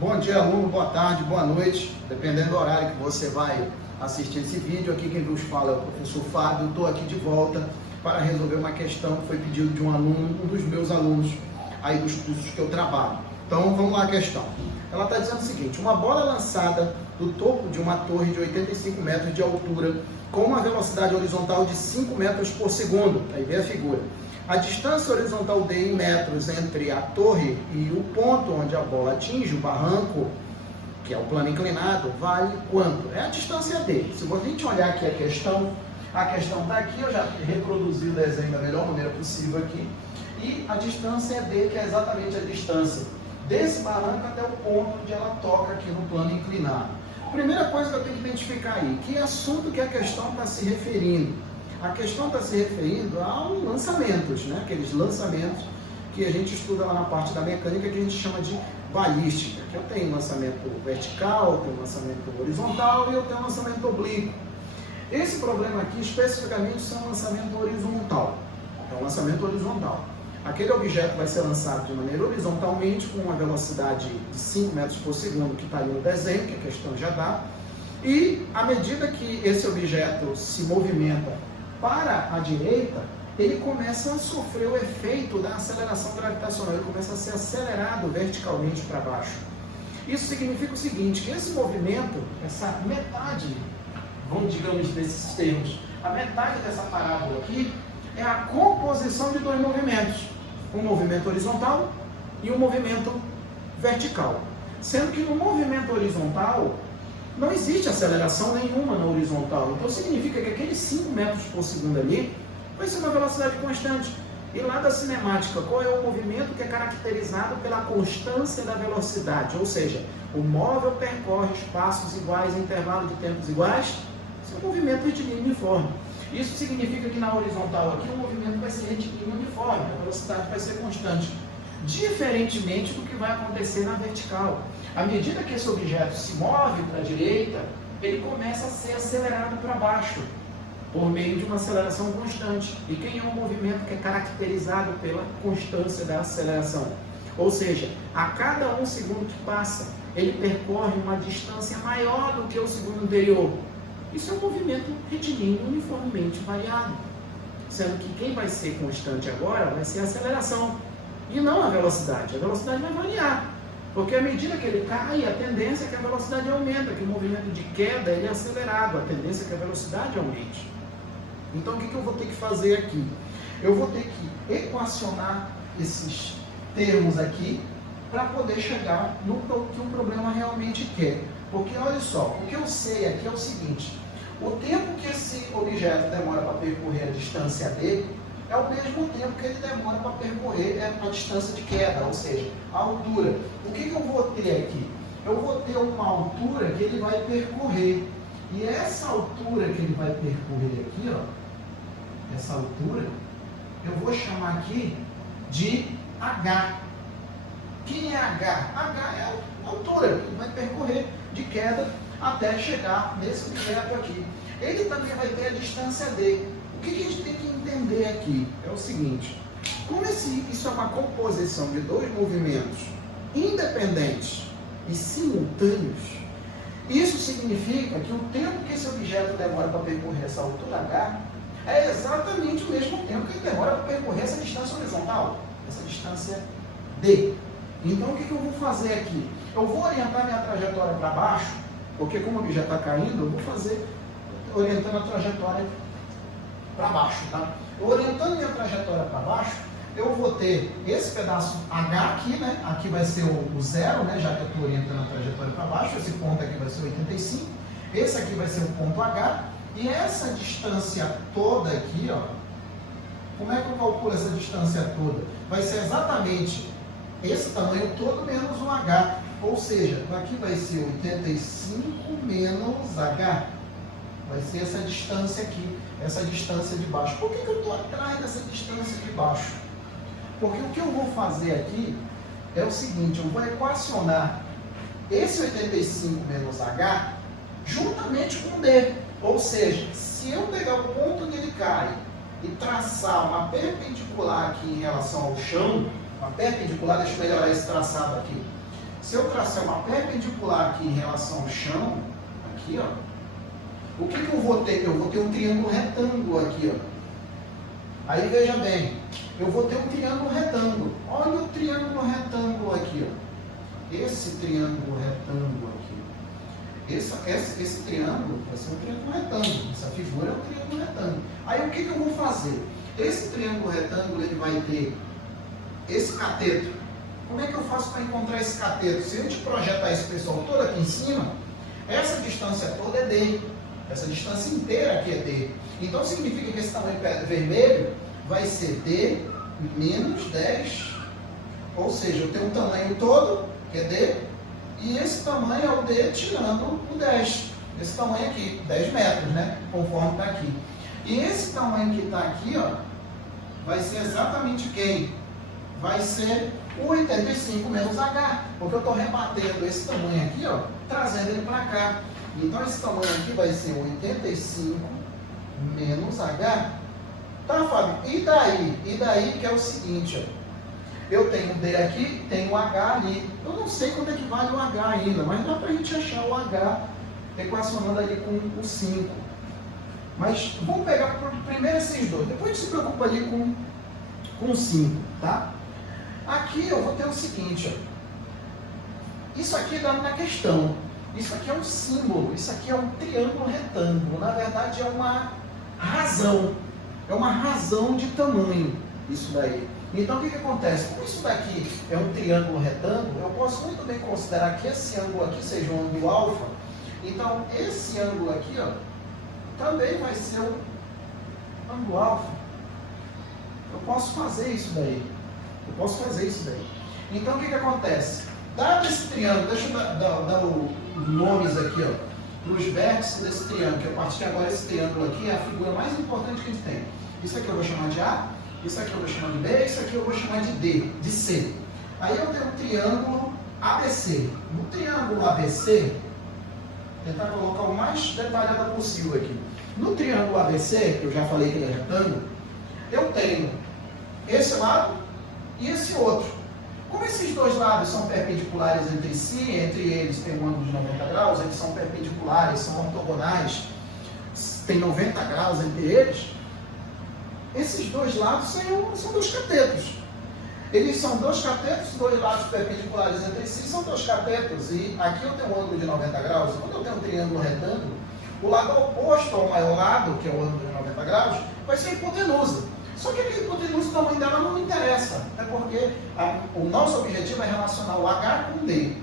Bom dia, aluno, boa tarde, boa noite, dependendo do horário que você vai assistir esse vídeo. Aqui quem nos fala é o professor Fábio. Estou aqui de volta para resolver uma questão que foi pedido de um aluno, um dos meus alunos aí dos cursos que eu trabalho. Então vamos lá a questão. Ela está dizendo o seguinte: uma bola lançada do topo de uma torre de 85 metros de altura com uma velocidade horizontal de 5 metros por segundo. Aí vem a figura. A distância horizontal D em metros entre a torre e o ponto onde a bola atinge o barranco, que é o plano inclinado, vale quanto? É a distância D. Se a gente olhar aqui a questão está aqui, eu já reproduzi o desenho da melhor maneira possível aqui, e a distância é D, que é exatamente a distância desse barranco até o ponto onde ela toca aqui no plano inclinado. Primeira coisa que eu tenho que identificar aí, que assunto que a questão está se referindo. A questão está se referindo a lançamentos, né? Aqueles lançamentos que a gente estuda lá na parte da mecânica, que a gente chama de balística. Que eu tenho lançamento vertical, eu tenho lançamento horizontal e eu tenho lançamento oblíquo. Esse problema aqui, especificamente, é um lançamento horizontal. É um lançamento horizontal. Aquele objeto vai ser lançado de maneira horizontalmente, com uma velocidade de 5 metros por segundo, que está ali no desenho, que a questão já dá. E, à medida que esse objeto se movimenta para a direita, ele começa a sofrer o efeito da aceleração gravitacional, ele começa a ser acelerado verticalmente para baixo. Isso significa o seguinte, que esse movimento, essa metade, digamos desses termos, a metade dessa parábola aqui é a composição de dois movimentos, um movimento horizontal e um movimento vertical. Sendo que no movimento horizontal, não existe aceleração nenhuma na horizontal. Então significa que aqueles 5 metros por segundo ali vai ser uma velocidade constante. E lá da cinemática, qual é o movimento que é caracterizado pela constância da velocidade? Ou seja, o móvel percorre espaços iguais em intervalo de tempos iguais. Esse é um movimento retilíneo uniforme. Isso significa que na horizontal aqui o movimento vai ser retilíneo uniforme, a velocidade vai ser constante. Diferentemente do que vai acontecer na vertical. À medida que esse objeto se move para a direita, ele começa a ser acelerado para baixo, por meio de uma aceleração constante. E quem é um movimento que é caracterizado pela constância da aceleração? Ou seja, a cada 1 segundo que passa, ele percorre uma distância maior do que o segundo anterior. Isso é um movimento retilíneo uniformemente variado. Sendo que quem vai ser constante agora vai ser a aceleração, e não a velocidade. A velocidade vai variar. Porque à medida que ele cai, a tendência é que a velocidade aumenta, que o movimento de queda ele é acelerado, a tendência é que a velocidade aumente. Então o que eu vou ter que fazer aqui? Eu vou ter que equacionar esses termos aqui para poder chegar no que o problema realmente quer. Porque olha só, o que eu sei aqui é o seguinte: o tempo que esse objeto demora para percorrer a distância D é o mesmo tempo que ele demora para percorrer a distância de queda, ou seja, a altura. O que eu vou ter aqui? Eu vou ter uma altura que ele vai percorrer. E essa altura que ele vai percorrer aqui, ó, essa altura, eu vou chamar aqui de H. Quem é H? H é a altura que ele vai percorrer de queda até chegar nesse objeto aqui. Ele também vai ter a distância D. O que a gente tem que entender aqui é o seguinte: como isso é uma composição de dois movimentos independentes e simultâneos, isso significa que o tempo que esse objeto demora para percorrer essa altura H é exatamente o mesmo tempo que ele demora para percorrer essa distância horizontal, essa distância D. Então o que eu vou fazer aqui? Eu vou orientar minha trajetória para baixo, porque como o objeto está caindo, eu vou fazer orientando a trajetória para baixo, tá? Orientando minha trajetória para baixo, eu vou ter esse pedaço H aqui, né? Aqui vai ser o zero, né? Já que eu estou orientando a trajetória para baixo, esse ponto aqui vai ser 85, esse aqui vai ser o ponto H, e essa distância toda aqui, ó, como é que eu calculo essa distância toda? Vai ser exatamente esse tamanho todo menos o H, ou seja, aqui vai ser 85 menos H. Vai ser essa distância aqui, essa distância de baixo. Por que eu estou atrás dessa distância de baixo? Porque o que eu vou fazer aqui é o seguinte: eu vou equacionar esse 85 menos H juntamente com D. Ou seja, se eu pegar o ponto onde ele cai e traçar uma perpendicular aqui em relação ao chão, uma perpendicular, deixa eu melhorar esse traçado aqui. se eu traçar uma perpendicular aqui em relação ao chão, aqui, ó, o que eu vou ter? Eu vou ter um triângulo retângulo aqui, ó. Aí veja bem, eu vou ter um triângulo retângulo. Olha o triângulo retângulo aqui, ó. Esse triângulo retângulo aqui. Esse triângulo vai ser um triângulo retângulo. Essa figura é um triângulo retângulo. Aí o que eu vou fazer? Esse triângulo retângulo ele vai ter esse cateto. Como é que eu faço para encontrar esse cateto? Se a gente projetar esse pessoal todo aqui em cima, essa distância toda é D. Essa distância inteira aqui é D. Então significa que esse tamanho vermelho vai ser D menos 10. Ou seja, eu tenho um tamanho todo, que é D, e esse tamanho é o D tirando o 10. Esse tamanho aqui, 10 metros, né? Conforme está aqui. E esse tamanho que está aqui, ó, vai ser exatamente quem? Vai ser o 85 menos H, porque eu estou rebatendo esse tamanho aqui, ó, trazendo ele para cá. Então esse tamanho aqui vai ser 85 menos H. Tá, Fábio? E daí? E daí que é o seguinte, ó. Eu tenho D aqui, tenho H ali. Eu não sei quanto é que vale o H ainda, mas dá para a gente achar o H equacionando ali com o 5. Mas vamos pegar primeiro esses dois. Depois a gente se preocupa ali com o 5, tá? Aqui eu vou ter o seguinte, ó. Isso aqui dá na questão. Isso aqui é um símbolo, isso aqui é um triângulo retângulo. Na verdade é uma razão. É uma razão de tamanho, isso daí. Então o que acontece? Como isso daqui é um triângulo retângulo, eu posso muito bem considerar que esse ângulo aqui seja um ângulo alfa. Então esse ângulo aqui, ó, também vai ser um ângulo alfa. Eu posso fazer isso daí. Então o que acontece? Dado esse triângulo, deixa eu dar os nomes aqui, ó, para os vértices desse triângulo, que a partir de agora esse triângulo aqui é a figura mais importante que a gente tem. Isso aqui eu vou chamar de A, isso aqui eu vou chamar de B, isso aqui eu vou chamar de D, de C. Aí eu tenho um triângulo ABC. No triângulo ABC, tentar colocar o mais detalhado possível aqui. No triângulo ABC, que eu já falei que ele é retângulo, eu tenho esse lado e esse outro. Como esses dois lados são perpendiculares entre si, entre eles tem um ângulo de 90 graus, eles são perpendiculares, são ortogonais, tem 90 graus entre eles, esses dois lados são dois catetos. Eles são dois catetos, dois lados perpendiculares entre si são dois catetos. E aqui eu tenho um ângulo de 90 graus, e quando eu tenho um triângulo retângulo, o lado oposto ao maior lado, que é o ângulo de 90 graus, vai ser a hipotenusa. Só que a hipotenusa, o tamanho dela não me interessa, é porque o nosso objetivo é relacionar o H com o D.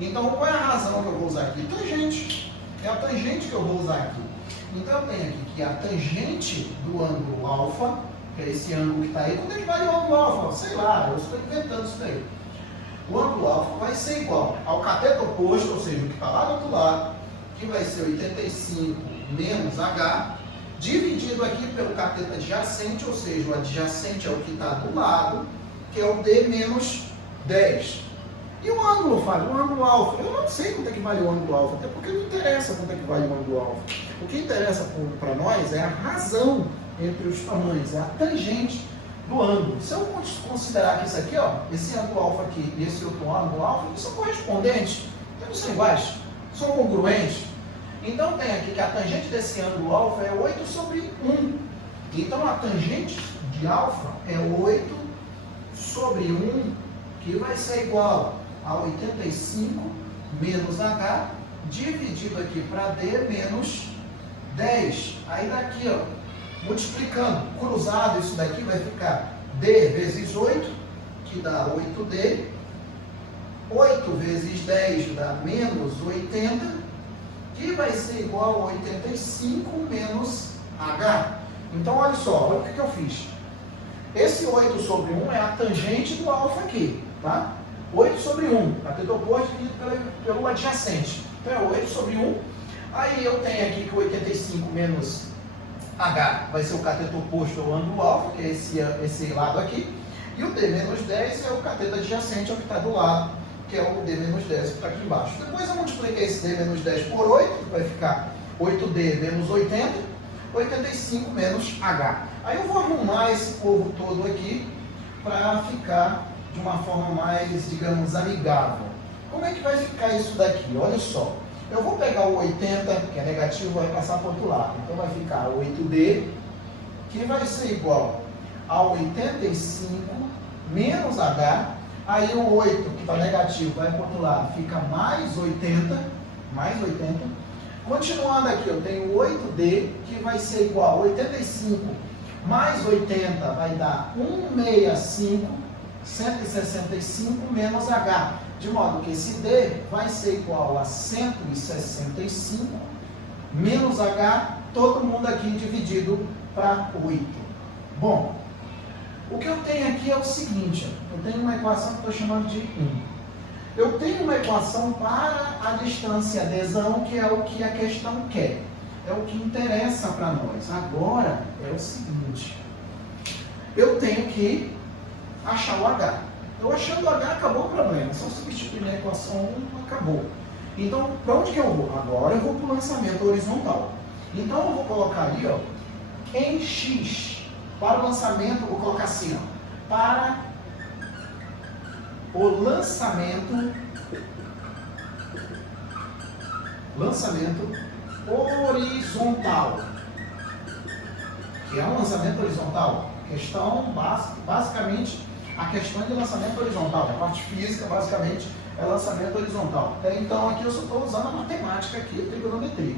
Então, qual é a razão que eu vou usar aqui? Tangente. É a tangente que eu vou usar aqui. Então, eu tenho aqui que a tangente do ângulo alfa, que é esse ângulo que está aí, quando é que vale o ângulo alfa? Sei lá, eu estou inventando isso daí. O ângulo alfa vai ser igual ao cateto oposto, ou seja, o que está lá do outro lado, que vai ser 85 menos H, dividido aqui pelo cateto adjacente, ou seja, o adjacente é o que está do lado, que é o D menos 10. E o ângulo, Fábio? O ângulo alfa? Eu não sei quanto é que vale o ângulo alfa, até porque não interessa quanto é que vale o ângulo alfa. O que interessa para nós é a razão entre os tamanhos, é a tangente do ângulo. Se eu considerar que isso aqui, ó, esse ângulo alfa aqui e esse outro ângulo alfa, eles são correspondentes, eles não são iguais, são congruentes. Então tem aqui que a tangente desse ângulo alfa é 8 sobre 1. Então a tangente de alfa é 8 sobre 1, que vai ser igual a 85 menos H, dividido aqui para D menos 10. Aí daqui, ó, multiplicando, cruzado, isso daqui vai ficar D vezes 8, que dá 8D. 8 vezes 10 dá menos 80, que vai ser igual a 85 menos H. Então, olha só, olha o que eu fiz. Esse 8 sobre 1 é a tangente do alfa aqui, tá? 8 sobre 1, cateto oposto dividido pelo adjacente. Então, é 8 sobre 1. Aí eu tenho aqui que 85 menos H vai ser o cateto oposto ao ângulo alfa, que é esse lado aqui. E o D menos 10 é o cateto adjacente ao que está do lado, que é o D menos 10 que está aqui embaixo. Depois eu multipliquei esse D menos 10 por 8, vai ficar 8D menos 80, 85 menos H. Aí eu vou arrumar esse povo todo aqui para ficar de uma forma mais, digamos, amigável. Como é que vai ficar isso daqui? Olha só. Eu vou pegar o 80, que é negativo, vai passar para o outro lado. Então vai ficar 8D, que vai ser igual a 85 menos H. Aí o 8, que está negativo, vai para o outro lado, fica mais 80. Continuando aqui, eu tenho 8D, que vai ser igual a 85 mais 80, vai dar 165 menos H. De modo que esse D vai ser igual a 165 menos H, todo mundo aqui dividido para 8. Bom, o que eu tenho aqui é o seguinte, eu tenho uma equação que eu estou chamando de 1. Eu tenho uma equação para a distância adesão, que é o que a questão quer. É o que interessa para nós. Agora é o seguinte, eu tenho que achar o H. Eu achando o H, acabou o problema. Só substituir na equação 1, acabou. Então, para onde que eu vou? Agora eu vou para o lançamento horizontal. Então, eu vou colocar ali, ó, em X. Para o lançamento, eu vou colocar assim, ó, para o lançamento horizontal. Que é um lançamento horizontal. Questão, basicamente, a questão de lançamento horizontal. A parte física, basicamente, é lançamento horizontal. Então, aqui eu só estou usando a matemática aqui, a trigonometria.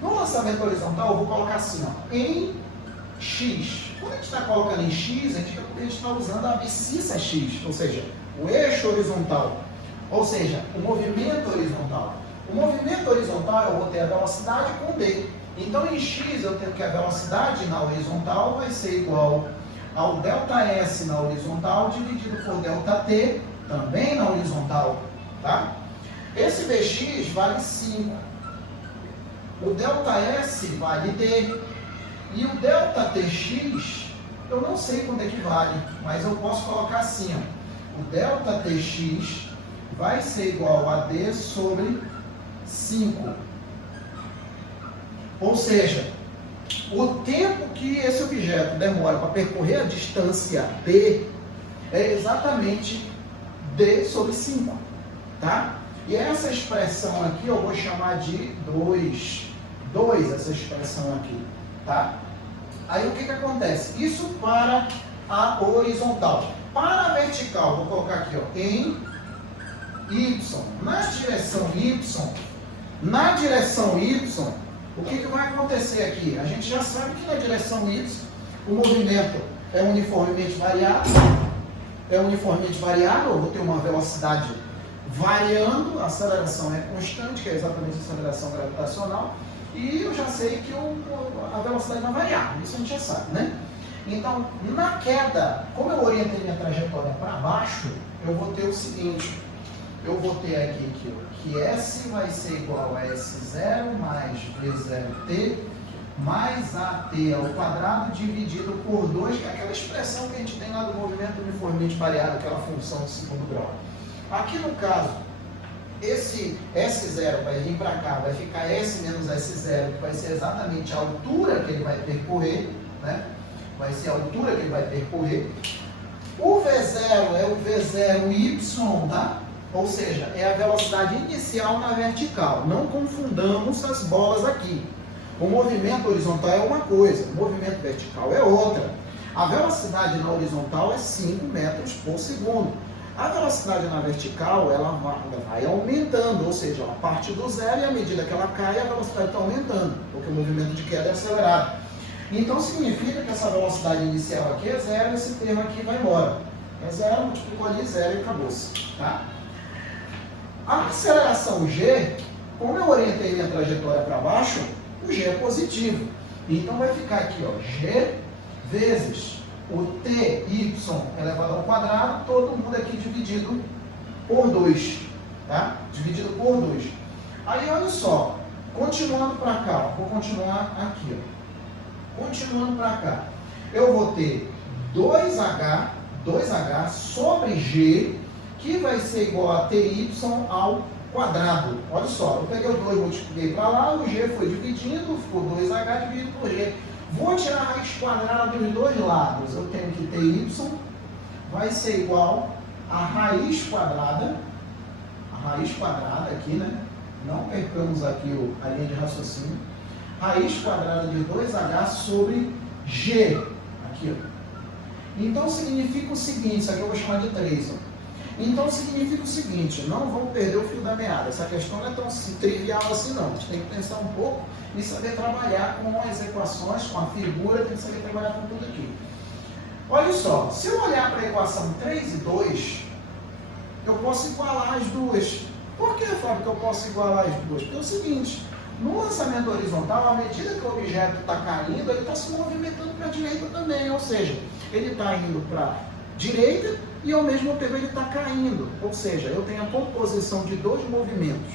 No lançamento horizontal, eu vou colocar assim, ó, em X. Quando a gente está colocando em X, a gente está usando a abscissa X, ou seja, o eixo horizontal, ou seja, o movimento horizontal. O movimento horizontal, eu vou ter a velocidade com D. Então, em X, eu tenho que a velocidade na horizontal vai ser igual ao ΔS na horizontal dividido por ΔT, também na horizontal, tá? Esse Vx vale 5. O ΔS vale D. E o ΔTx, eu não sei quanto é que vale, mas eu posso colocar assim, ó. O ΔTx vai ser igual a D sobre 5. Ou seja, o tempo que esse objeto demora para percorrer a distância D é exatamente D sobre 5, tá? E essa expressão aqui eu vou chamar de 2, essa expressão aqui, tá? Aí o que acontece? Isso para a horizontal. Para a vertical, vou colocar aqui, ó, em Y. Na direção Y, o que vai acontecer aqui? A gente já sabe que na direção Y, o movimento é uniformemente variável. Eu vou ter uma velocidade variando, a aceleração é constante, que é exatamente a aceleração gravitacional, e eu já sei que a velocidade vai variar, isso a gente já sabe, né? Então, na queda, como eu orientei minha trajetória para baixo, eu vou ter o seguinte, eu vou ter aqui que S vai ser igual a S0 mais V0t mais AT ao quadrado dividido por 2, que é aquela expressão que a gente tem lá do movimento uniformemente variado, aquela função de segundo grau. Aqui no caso, esse S0 vai vir para cá, vai ficar S menos S0, que vai ser exatamente a altura que ele vai percorrer, né? Vai ser a altura que ele vai percorrer. O V0 é o V0y, tá? Ou seja, é a velocidade inicial na vertical. Não confundamos as bolas aqui. O movimento horizontal é uma coisa, o movimento vertical é outra. A velocidade na horizontal é 5 metros por segundo. A velocidade na vertical, ela vai aumentando, ou seja, ela parte do zero e à medida que ela cai, a velocidade está aumentando, porque o movimento de queda é acelerado. Então, significa que essa velocidade inicial aqui é zero, esse termo aqui vai embora. É zero, multiplicou ali, zero e acabou-se, tá? A aceleração G, como eu orientei minha trajetória para baixo, o G é positivo. Então vai ficar aqui, ó, G vezes o TY elevado ao quadrado, todo mundo aqui dividido por 2, tá? Dividido por 2. Aí, olha só, continuando para cá, ó, vou continuar aqui, ó. Continuando para cá, eu vou ter 2H sobre G, que vai ser igual a TY ao quadrado. Olha só, eu peguei o 2, multipliquei para lá, o G foi dividindo, ficou 2H dividido por G. Vou tirar a raiz quadrada dos dois lados. Eu tenho que TY vai ser igual a raiz quadrada a raiz quadrada aqui, né? Não percamos aqui a linha de raciocínio. Raiz quadrada de 2H sobre G. Aqui, ó. Então significa o seguinte, isso aqui eu vou chamar de 3. Ó. Então significa o seguinte, não vamos perder o fio da meada. Essa questão não é tão trivial assim não. A gente tem que pensar um pouco e saber trabalhar com as equações, com a figura, tem que saber trabalhar com tudo aqui. Olha só, se eu olhar para a equação 3 e 2, eu posso igualar as duas. Por que, Fábio, que eu posso igualar as duas? Porque é o seguinte, no lançamento horizontal, à medida que o objeto está caindo, ele está se movimentando para a direita também, ou seja, ele está indo para a direita e ao mesmo tempo ele está caindo. Ou seja, eu tenho a composição de dois movimentos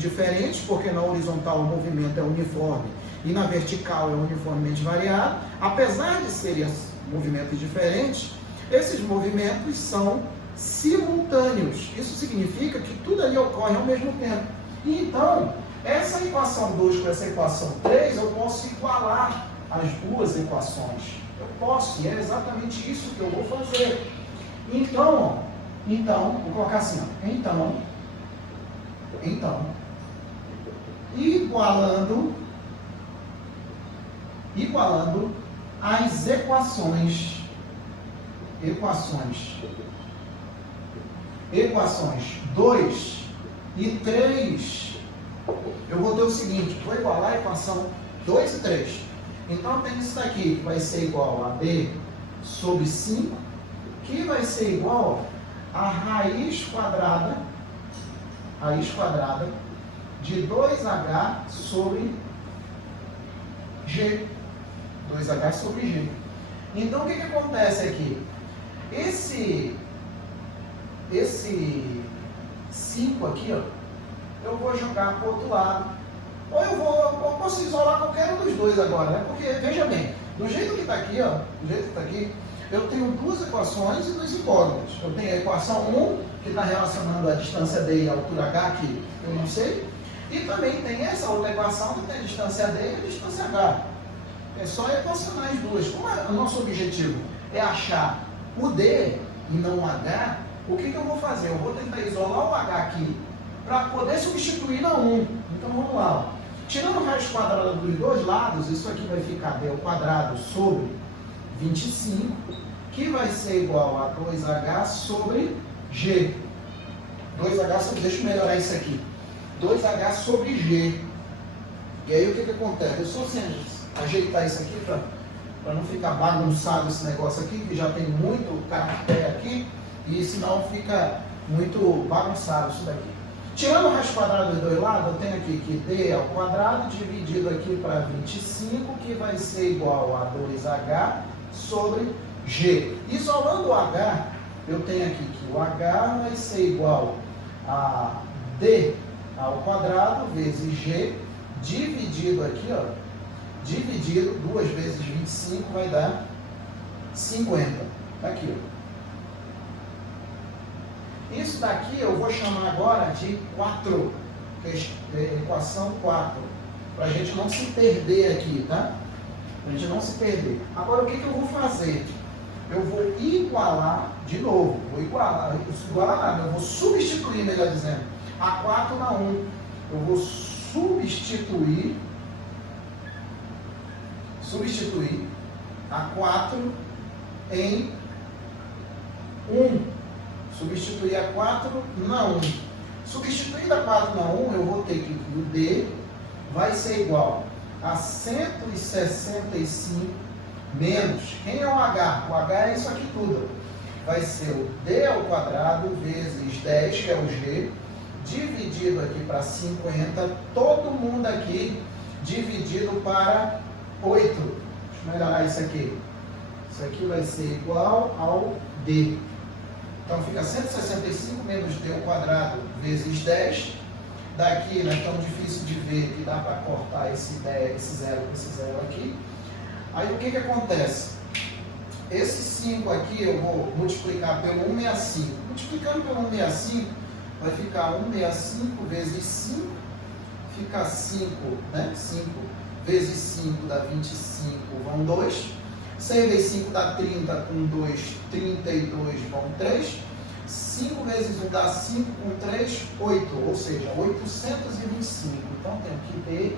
diferentes, porque na horizontal o movimento é uniforme e na vertical é uniformemente variado. Apesar de serem movimentos diferentes, esses movimentos são simultâneos. Isso significa que tudo ali ocorre ao mesmo tempo. E então, essa equação 2 com essa equação 3, eu posso igualar as duas equações. Eu posso, e é exatamente isso que eu vou fazer. Então, vou colocar assim, ó. Então, igualando as equações 2 e 3, eu vou ter o seguinte, vou igualar a equação 2 e 3. Então tem isso daqui, que vai ser igual a b sobre 5, que vai ser igual a raiz quadrada de 2h sobre g. 2h sobre g. Então o que acontece aqui? Esse 5 aqui, ó, eu vou jogar para o outro lado. Ou eu posso isolar qualquer um dos dois agora, né? Porque, veja bem, do jeito que está aqui, ó, eu tenho duas equações e duas incógnitas. Eu tenho a equação 1, que está relacionando a distância D e a altura H, que eu não sei. E também tem essa outra equação, que tem a distância D e a distância H. É só equacionar as duas. Como é o nosso objetivo é achar o D e não o H, o que eu vou fazer? Eu vou tentar isolar o H aqui para poder substituir na 1. Então vamos lá. Tirando a raiz quadrada dos dois lados, isso aqui vai ficar D ao quadrado sobre 25, que vai ser igual a 2H sobre G. 2H sobre, deixa eu melhorar isso aqui. 2H sobre G. E aí o que acontece? Eu só ajeitar isso aqui para não ficar bagunçado esse negócio aqui, que já tem muito caractere aqui, e senão fica muito bagunçado isso daqui. Tirando a raiz quadrada dos dois lados, eu tenho aqui que D ao quadrado dividido aqui para 25, que vai ser igual a 2H sobre G. Isolando o H, eu tenho aqui que o H vai ser igual a D ao quadrado vezes G, dividido aqui, ó, dividido 2 vezes 25 vai dar 50. Aqui, ó. Isso daqui eu vou chamar agora de 4, equação 4, para a gente não se perder aqui, tá? Para a gente não se perder. Agora, o que eu vou fazer? Eu vou igualar, de novo, eu vou substituir, melhor dizendo, a 4 na 1. Eu vou substituir a 4 em 1. Substituir a 4 na 1. Substituindo a 4 na 1, eu vou ter que o D vai ser igual a 165 menos. Quem é o H? O H é isso aqui tudo. Vai ser o D ao quadrado vezes 10, que é o G, dividido aqui para 50, todo mundo aqui dividido para 8. Deixa eu melhorar isso aqui. Isso aqui vai ser igual ao D. Então fica 165 menos D ao quadrado vezes 10. Daqui não é tão difícil de ver que dá para cortar esse 10, esse 0 com esse 0 aqui. Aí o que acontece? Esse 5 aqui eu vou multiplicar pelo 165. Multiplicando pelo 165, vai ficar 165 vezes 5, fica 5, né? 5 vezes 5 dá 25, vão 2. 100 vezes 5 dá 30, com 2, 32, vão 3. 5 vezes 1 dá 5, com 3, 8, ou seja, 825. Então, tem que D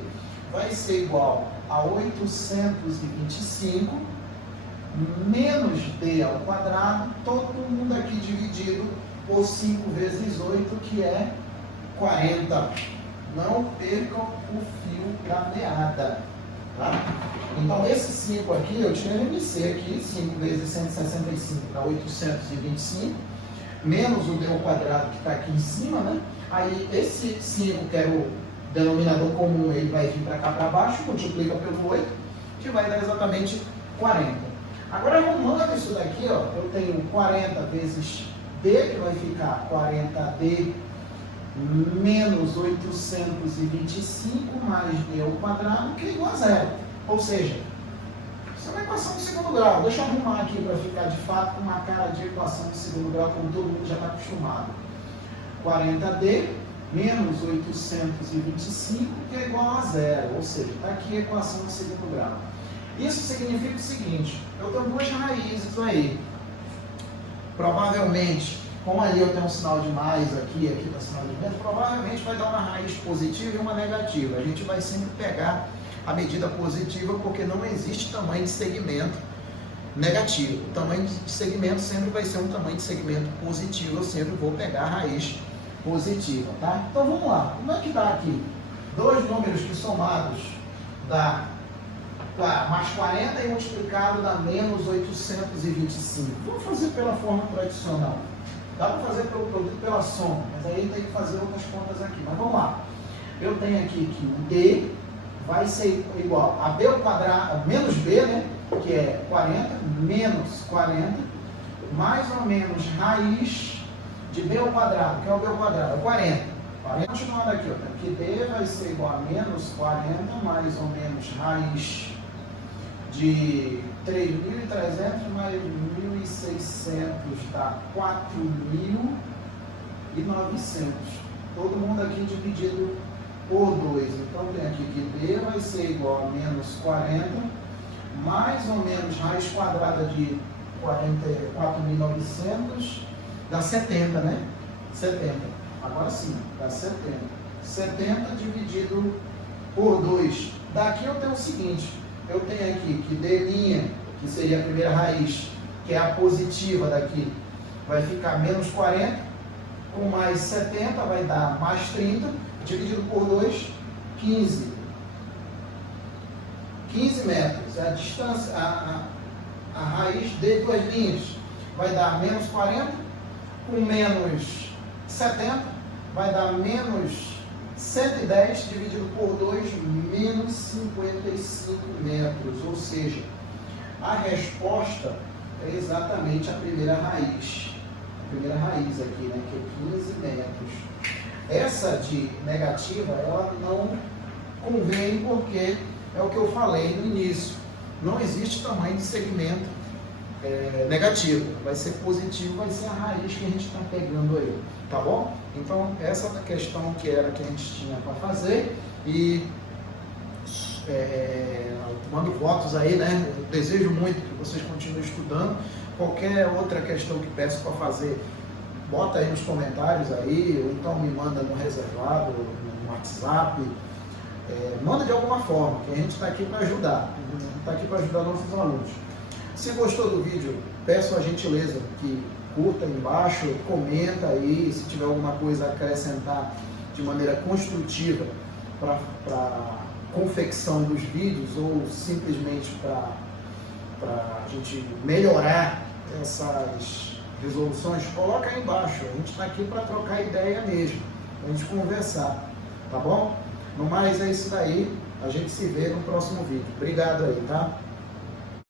vai ser igual a 825 menos D ao quadrado, todo mundo aqui dividido por 5 vezes 8, que é 40. Não percam o fio da meada. Tá? Então, esse 5 aqui, eu tinha MC aqui, 5 vezes 165 dá 825, menos o D ao quadrado que está aqui em cima, né? Aí, esse 5, que é o denominador comum, ele vai vir para cá para baixo, multiplica pelo 8, que vai dar exatamente 40. Agora, arrumando isso daqui, ó, eu tenho 40 vezes D, que vai ficar 40D menos 825 mais D ao quadrado, que é igual a zero. Ou seja, isso é uma equação de segundo grau. Deixa eu arrumar aqui para ficar de fato com uma cara de equação de segundo grau, como todo mundo já está acostumado. 40D menos 825, que é igual a zero. Ou seja, está aqui a equação de segundo grau. Isso significa o seguinte: eu tenho duas raízes aí. Provavelmente, como ali eu tenho um sinal de mais aqui está sinal de menos, provavelmente vai dar uma raiz positiva e uma negativa. A gente vai sempre pegar a medida positiva, porque não existe tamanho de segmento negativo. O tamanho de segmento sempre vai ser um tamanho de segmento positivo. Eu sempre vou pegar a raiz positiva, tá? Então vamos lá. Como é que dá aqui? Dois números que somados dá mais 40 e multiplicado dá menos 825. Vamos fazer pela forma tradicional. Dá para fazer pelo produto pela soma, mas aí tem que fazer outras contas aqui. Mas vamos lá. Eu tenho aqui que o D vai ser igual a B ao quadrado, menos B, né? Que é 40, menos 40, mais ou menos raiz de B ao quadrado, que é o B ao quadrado, é 40. 40. Continuando aqui, ó, que D vai ser igual a menos 40, mais ou menos raiz de 3.300 mais 1.600 dá 4.900. Todo mundo aqui dividido por 2. Então tem aqui que D vai ser igual a menos 40, mais ou menos raiz quadrada de 4.900 dá 70, né? 70. Agora sim, dá 70. 70 dividido por 2. Daqui eu tenho o seguinte: eu tenho aqui que D', que seria a primeira raiz, que é a positiva daqui, vai ficar menos 40, com mais 70 vai dar mais 30, dividido por 2, 15. 15 metros. É a distância, a raiz de duas linhas vai dar menos 40, com menos 70 vai dar menos 110 dividido por 2, menos 55 metros. Ou seja, a resposta é exatamente a primeira raiz. A primeira raiz aqui, né, que é 15 metros. Essa de negativa, ela não convém, porque é o que eu falei no início. Não existe tamanho de segmento negativo. Vai ser positivo, vai ser a raiz que a gente está pegando aí. Tá bom? Então, essa é a questão que era que a gente tinha para fazer. E mando votos aí, né? Eu desejo muito que vocês continuem estudando. Qualquer outra questão que peço para fazer, bota aí nos comentários aí, ou então me manda no reservado, no WhatsApp. Manda de alguma forma, que a gente está aqui para ajudar. Está aqui para ajudar nossos alunos. Se gostou do vídeo, peço a gentileza que curta aí embaixo, comenta aí, se tiver alguma coisa a acrescentar de maneira construtiva para a confecção dos vídeos, ou simplesmente para a gente melhorar essas resoluções, coloca aí embaixo. A gente está aqui para trocar ideia mesmo, para a gente conversar, tá bom? No mais é isso daí, a gente se vê no próximo vídeo. Obrigado aí, tá?